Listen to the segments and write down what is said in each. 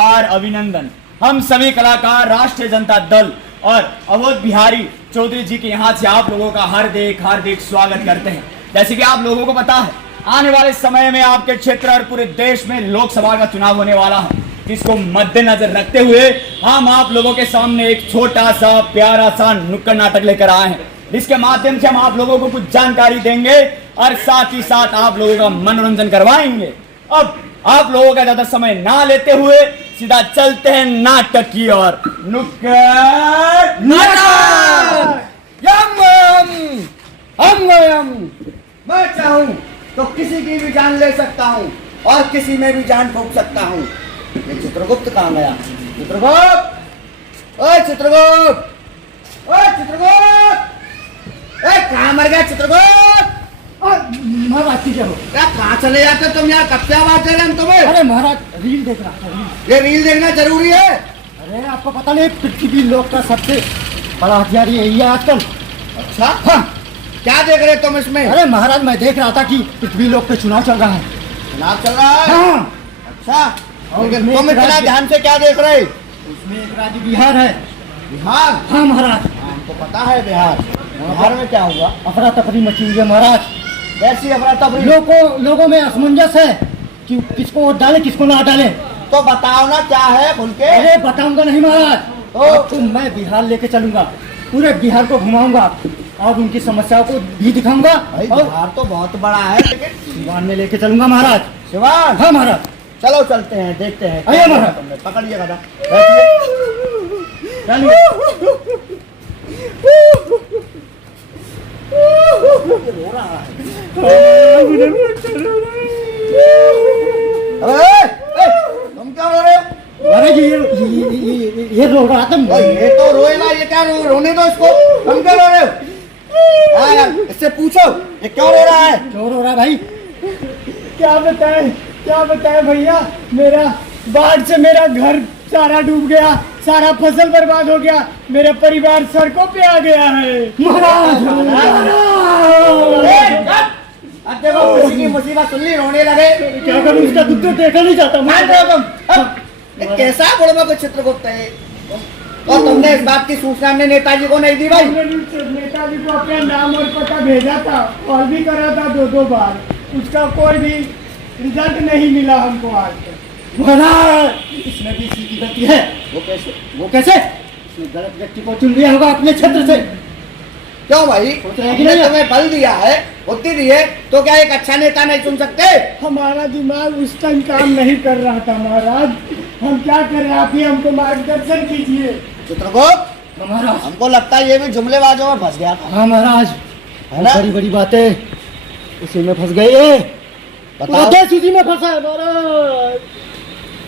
नमस्कार, अभिनंदन। हम सभी कलाकार राष्ट्रीय जनता दल और अवध बिहारी चौधरी जी के यहाँ से आप लोगों का हार्दिक स्वागत करते हैं। जैसे कि आप लोगों को पता है, आने वाले समय में आपके क्षेत्र और पूरे देश में लोकसभा का चुनाव होने वाला है, जिसको मद्देनजर रखते हुए हम आप लोगों के सामने एक छोटा सा प्यारा सा नुक्कड़ नाटक लेकर आए हैं, जिसके माध्यम से हम आप लोगों को कुछ जानकारी देंगे और साथ ही साथ आप लोगों का मनोरंजन करवाएंगे। अब आप लोगों का ज्यादा समय ना लेते हुए सीधा चलते हैं नाटक की ओर। नुक्कड़ नाटक। मैं चाहूं तो किसी की भी जान ले सकता हूं और किसी में भी जान फूंक सकता हूं। ये चित्रगुप्त कहाँ गया? चित्रगुप्त, ओए चित्रगुप्त, ओए चित्रगुप्त, कहाँ मर गया चित्रगुप्त? महाराज की जय हो। क्या कहाँ चले जाते तुम? यार कब से आवाज दे रहे हम तुम्हें? अरे महाराज रील देख रहा था रील। ये रील देखना जरूरी है? अरे आपको पता नहीं, पृथ्वी लोक का सबसे बड़ा हथियार यही है आजकल। अच्छा, हाँ। क्या देख रहे तुम इसमें? अरे महाराज मैं देख रहा था कि पृथ्वी लोक पे चुनाव चल रहा है। चुनाव चल रहा है? हाँ। अच्छा, और लेकिन उसमें तुम एक इतना राज्य- ध्यान से क्या देख रहे? उसमें एक राज्य बिहार है। बिहार? हाँ महाराज। हमको पता है बिहार। बिहार में क्या हुआ? अफरा तफरी मची हुई है महाराज। कैसी अफरा तफरी? लोगों में असमंजस है कि किसको वोट डाले किसको ना डाले। तो बताओ ना क्या है खुल के। अरे बताऊंगा नहीं महाराज। तो आपको मैं बिहार लेके चलूंगा, पूरे बिहार को घुमाऊंगा और उनकी समस्याओं को भी दिखाऊंगा। भाई और बिहार तो बहुत बड़ा है, लेकिन सिवान में लेके चलूंगा महाराज। शिवान, हाँ महाराज। चलो चलते हैं, देखते हैं। आइए महाराज। तुमने पकड़िए गधा, बैठिए। चलिए। रो रहा है। तुम क्या रो रहे हो? महाराज ये रो रहा था। ये तो रोएगा, ये क्या रोने दो इसको। तुम क्या रो रहे हो? हाँ यार, इससे पूछो ये क्यों रो रहा है? क्यों रो रहा भाई? क्या बताएं भैया, मेरा बाढ़ से मेरा घर सारा डूब गया, सारा फसल बर्बाद हो गया, मेरा परिवार सड़कों पे आ गया है। महाराज अब देखो किसी की मुसीबत सुन ली, रोने लगे। क्या करूं, उसका दुख तो देखा नहीं जाता। मान रहे हो तुम? ये कैसा बुढ़वा को चित्रगुप्त है? और तुमने इस बात की सूचना हमने नेताजी को नहीं दी भाई? नेताजी को अपना नाम और पता भेजा था और भी करा था 2-2 बार, उसका कोई भी रिजल्ट नहीं मिला हमको आज तक। महाराज इसमें भी इसी की गलती है। वो कैसे? वो कैसे? इसने गलत व्यक्ति को चुन लिया होगा अपने क्षेत्र से। क्यों भाई? सोच रहे हैं कि हमने नहीं? तुम्हें बल दिया है, बुद्धि दी है, तो क्या एक अच्छा नेता नहीं चुन सकते? हमारा दिमाग उस टाइम काम नहीं कर रहा था महाराज, हम क्या करें, आप ही हमको मार्गदर्शन कीजिए। चित्रगुप्त, महाराज हमको लगता है ये भी जुमलेबाजों में फंस गया था। हाँ महाराज, है ना? बड़ी बड़ी बातें उसी में फंस गई है। पूरा बताओ। देश उसी में फंसा है महाराज।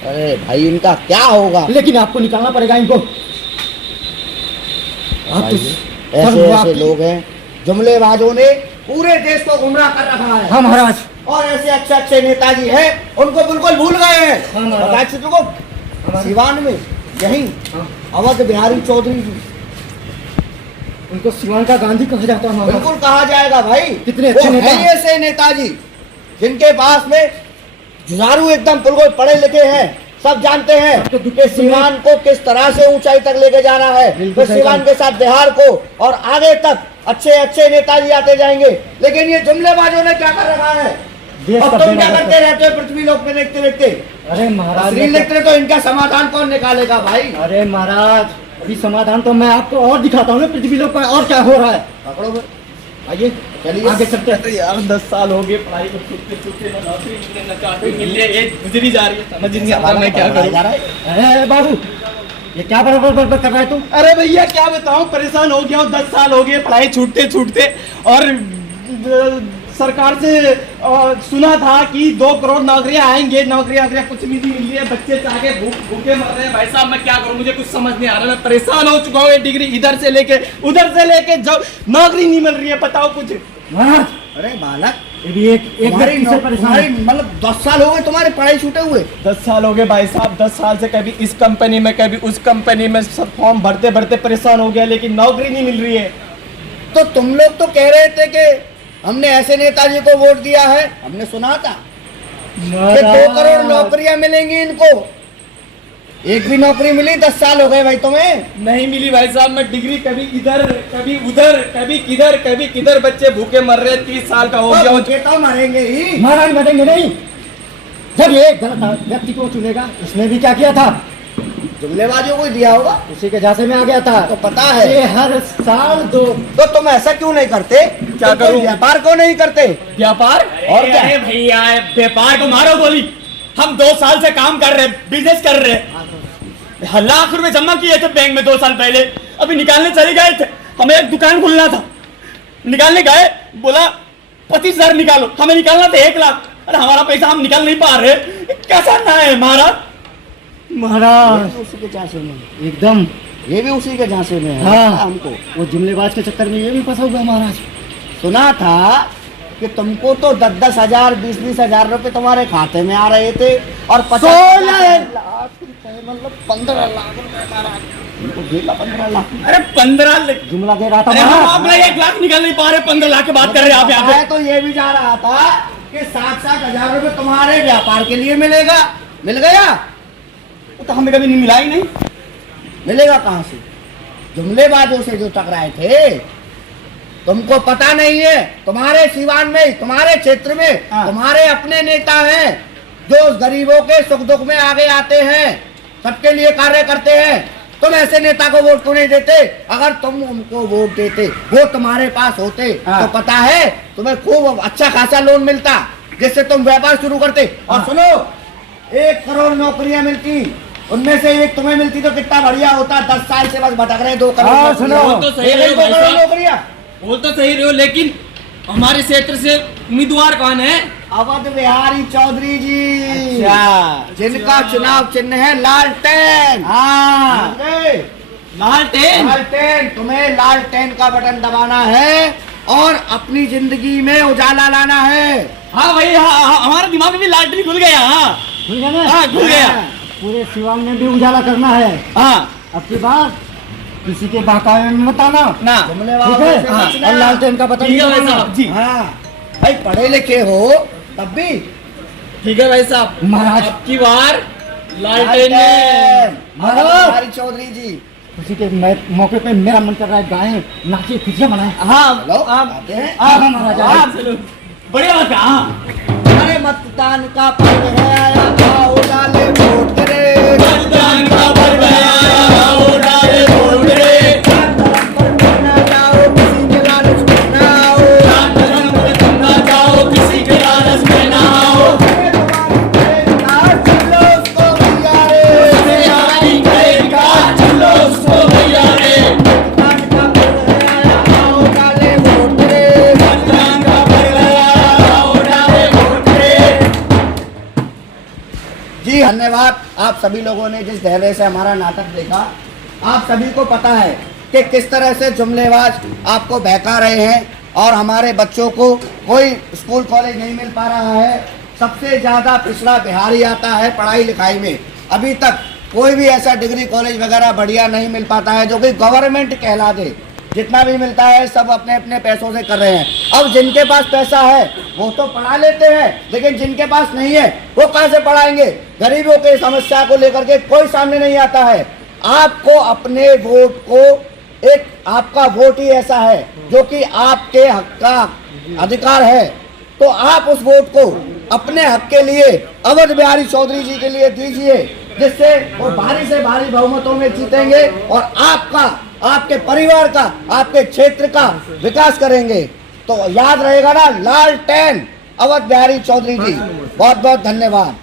अरे भाई इनका क्या होगा? लेकिन आपको निकालना पड़ेगा इनको। आप तो ऐसे ऐसे लोग हैं, जुमलेबाजों ने पूरे देश को गुमराह कर रखा है। हाँ महाराज। और ऐसे अच्छे अच्छे नेताजी हैं, उनको बिल्कुल भूल गए हैं। हाँ महाराज। बताए चित्रगुप्त, हमारे- सिवान में यही हाँ। अवध बिहारी चौधरी जी, उनको सिवान का गांधी कहा जाता है महाराज। बिल्कुल कहा जाएगा भाई। कितने अच्छे वो नेता हैं हैं। ऐसे नेताजी जिनके पास में जुझारू एकदम बिल्कुल पढ़े लिखे हैं, सब जानते हैं तो दुख कि सिवान को किस तरह से ऊंचाई तक लेके जाना है। बिल्कुल तो सही सिवान कहा। के साथ बिहार को और आगे तक अच्छे अच्छे नेताजी आते जाएंगे। लेकिन ये जुमलेबाजों ने क्या कर रखा है? देश और का तुम बेड़ा क्या गर्क करते रहते हो पृथ्वी लोक में देखते देखते? अरे महाराज रील देखते तो इनका समाधान कौन निकालेगा भाई? अरे महाराज अभी समाधान तो मैं आपको और दिखाता हूँ ना, पृथ्वी लोक पर और क्या हो रहा है। पकड़ो फिर। आइए चलिए आगे चलते हैं। यार 10 साल हो गए पढ़ाई को छूटते ना नौकरी मिलने ना चाकरी मिलने, ये गुजरी जा रही है, समझ नहीं आता मैं क्या करूं। अरे बाबू ये क्या बड़बड़ कर रहा है तू? अरे भैया क्या बताऊं, परेशान हो गया हूँ। 10 साल हो गए पढ़ाई छूटते और सरकार से सुना था कि 2 करोड़ नौकरियां आएंगे, नौकरियां कुछ भी नहीं मिल रही है, बच्चे चाहे भूखे मर रहे हैं। भाई साहब मैं क्या करूं, मुझे कुछ समझ नहीं आ रहा, मैं परेशान हो चुका हूँ। डिग्री इधर से लेके उधर से लेके जब नौकरी नहीं मिल रही है, बताओ कुछ। महाराज अरे बालक, ये भी एक व्यक्ति से परेशान है। मतलब 10 साल हो गए तुम्हारे पढ़ाई छूटे हुए? 10 साल हो गए भाई साहब, 10 साल से कभी इस कंपनी में कभी उस कंपनी में सब फॉर्म भरते भरते परेशान हो गया, लेकिन नौकरी नहीं मिल रही है। तो तुम लोग तो कह रहे थे कि हमने ऐसे नेताजी को वोट दिया है, हमने सुना था कि 2 करोड़ नौकरियां मिलेंगी इनको। एक भी नौकरी मिली? 10 साल हो गए भाई तुम्हें। नहीं मिली भाई साहब। मैं डिग्री कभी इधर कभी उधर कभी किधर बच्चे भूखे मर रहे। 30 साल का हो गया। भूखे तो मरेंगे ही। महाराज मरेंगे नहीं। जब ये गलत व्यक्ति को चुनेगा, उसने भी क्या किया था? जुमलेबाजों को दिया होगा, उसी के झांसे में आ गया था। तो पता है। ये हर साल दो। तो तुम ऐसा क्यों नहीं करते? क्या तुम करूं? व्यापार क्यों नहीं करते? व्यापार और क्या? अरे भैया व्यापार को मारो गोली। हम 2 साल से काम कर रहे, बिजनेस कर रहे। लाख रुपए जमा किए थे बैंक में 2 साल पहले। अभी निकालने चले गए थे। हमें एक दुकान खुलना था, निकालने गए, बोला 25,000 निकालो। हमें निकालना था 1 लाख। अरे हमारा पैसा हम निकाल नहीं पा रहे। कैसा ना है महाराज? महाराज उसी के झांसे में, एकदम। ये भी उसी के झांसे में है। हाँ। हमको वो जुमलेबाज के चक्कर में ये भी फंसा हुआ है महाराज। सुना था कि तुमको तो 10-10 हजार 20-20 हजार रुपए तुम्हारे खाते में आ रहे थे और 16 लाख रुपए, मतलब 15 लाख रुपए महाराज। तुमको देगा 15 लाख। अरे 15 लाख। जुमला दे रहा था अरे हम महाराज। अपना 1 लाख निकाल नहीं पा रहे। 15 लाख की बात कर रहे हैं आप यहाँ मैं पे। तो ये भी जा रहा था कि 60-60 हजार रुपए तुम्हारे व्यापार के लिए मिलेगा। मिल गया? तो हमें कभी नहीं मिला ही नहीं। मिलेगा कहाँ से? जुमलेबाजों से जो टकराए थे। तुमको पता नहीं है, तुम्हारे सिवान में, तुम्हारे क्षेत्र में हाँ। तुम्हारे अपने नेता हैं जो गरीबों के सुख दुख में आगे आते हैं, सबके लिए कार्य करते हैं। तुम ऐसे नेता को वोट क्यों नहीं देते? अगर तुम उनको वोट देते, वो तुम्हारे पास होते, हाँ। तो पता है तुम्हें खूब अच्छा खासा लोन मिलता, जिससे तुम व्यापार शुरू करते। और हाँ। सुनो, 1 करोड़ नौकरियां मिलती, उनमें से एक तुम्हें मिलती तो कितना बढ़िया होता। 10 साल से बस भटक रहे 2 करोड़ हाँ, नौकरियां। सुनो। वो तो सही एक है ही 2 भाई करोड़ साहब। नौकरियां। वो तो सही रहे हो, लेकिन हमारे क्षेत्र से उम्मीदवार कौन है? अवध बिहारी चौधरी जी। अच्छा। जिनका चुनाव चिन्ह है लालटेन। हाँ, समझ गए? लालटेन। लालटेन, तुम्हें लालटेन का बटन दबाना है और अपनी जिंदगी में उजाला लाना है। हाँ भाई, हाँ, हमारे दिमाग में भी लालटेन खुल गया। हाँ खुल गया ना? हाँ, खुल गया। पूरे सिवान में भी उजाला करना है। हाँ अब की बात किसी के बहकावे में मत आना। ना। जुमलेबाजों ठीक है? से हाँ, बचना। और लालटेन का बटन ठीक है भाई दबाना। साहब जी। हाँ भाई, पढ़े लिखे हो तब भी। ठीक है भाई साहब। महाराज। अब की बार लालटेन में। अवध बिहारी चौधरी जी। उसी के मौके पे मेरा मन कर रहा है गाएं, नाचे, खुशियां मनाएं। हाँ हेलो, आप आते हैं? हाँ, महाराज। हाँ, चलो। बढ़िया बात है। हाँ, अरे मतदान का पर्व है आया, आओ डाले वोट रे। मतदान का पर्व है आया, आओ डाले वोट रे। धर्म पर ना जाओ, किसी के लालच में ना आओ। जात धर्म पर तुम ना जाओ, किसी के लालच में ना आओ। चलो उसको भैया रे। उससे हमारी करेगा, चलो उसको भैया रे। मतदान का पर्व है आया, आओ डाले वोट रे। मतदान का पर्व है आया, आओ डाले वोट रे। जी धन्यवाद। आप सभी लोगों ने जिस धैर्य से हमारा नाटक देखा, आप सभी को पता है कि किस तरह से जुमलेबाज आपको बहका रहे हैं और हमारे बच्चों को कोई स्कूल कॉलेज नहीं मिल पा रहा है। सबसे ज़्यादा पिछड़ा बिहार ही आता है पढ़ाई लिखाई में। अभी तक कोई भी ऐसा डिग्री कॉलेज वगैरह बढ़िया नहीं मिल पाता है जो कि गवर्नमेंट कहला दे। जितना भी मिलता है सब अपने अपने पैसों से कर रहे हैं। अब जिनके पास पैसा है वो तो पढ़ा लेते हैं, लेकिन जिनके पास नहीं है वो कहाँ से पढ़ाएंगे? गरीबों की समस्या को लेकर के कोई सामने नहीं आता है। आपको अपने वोट को, एक आपका वोट ही ऐसा है जो कि आपके हक का अधिकार है, तो आप उस वोट को अपने हक के लिए अवध बिहारी चौधरी जी के लिए दीजिए, जिससे वो भारी से भारी बहुमतों में जीतेंगे और आपका, आपके परिवार का, आपके क्षेत्र का विकास करेंगे। तो याद रहेगा ना, लालटेन अवध बिहारी चौधरी जी। बहुत बहुत धन्यवाद।